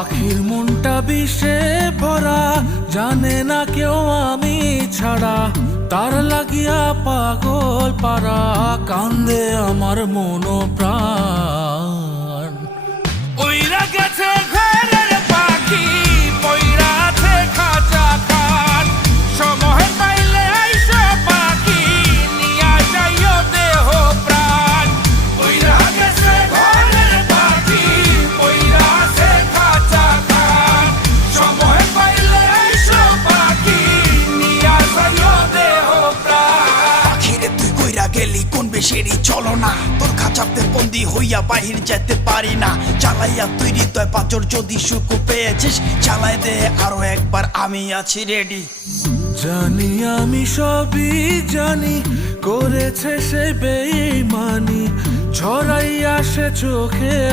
পাখির মনটা বিষে ভরা, জানে না কেউ আমি ছাড়া। তার লাগিয়া পাগল পারা, কান্দে আমার মন প্রাণ। উইরা গেছে ঘরের পাখি, পইরা আছে খাঁচা খাট। সময় পাইলে আইসো পাখি, নিয়া যাইও দেহ প্রাণ। উইরা গেছে ঘরের পাখি, পইরা আছে খাঁচা খাট। সময় পাইলে আইসো পাখি, নিয়া যাইও দেহ প্রাণ। পাখিরে তুই কইরা গেলি কোন বেশেরই চলো না, তোর খাঁচাতে বন্দি হইয়া বাহির যেতে পারি না। চালাইয়া তুই হৃদয় পাথর, যদি সুখ পেয়েছিস চালাই দে আরো একবার, আমি আছি রেডি। জানি আমি সবই জানি, করেছে সে বেঈমানি, ছড়াইয়া সে চোখের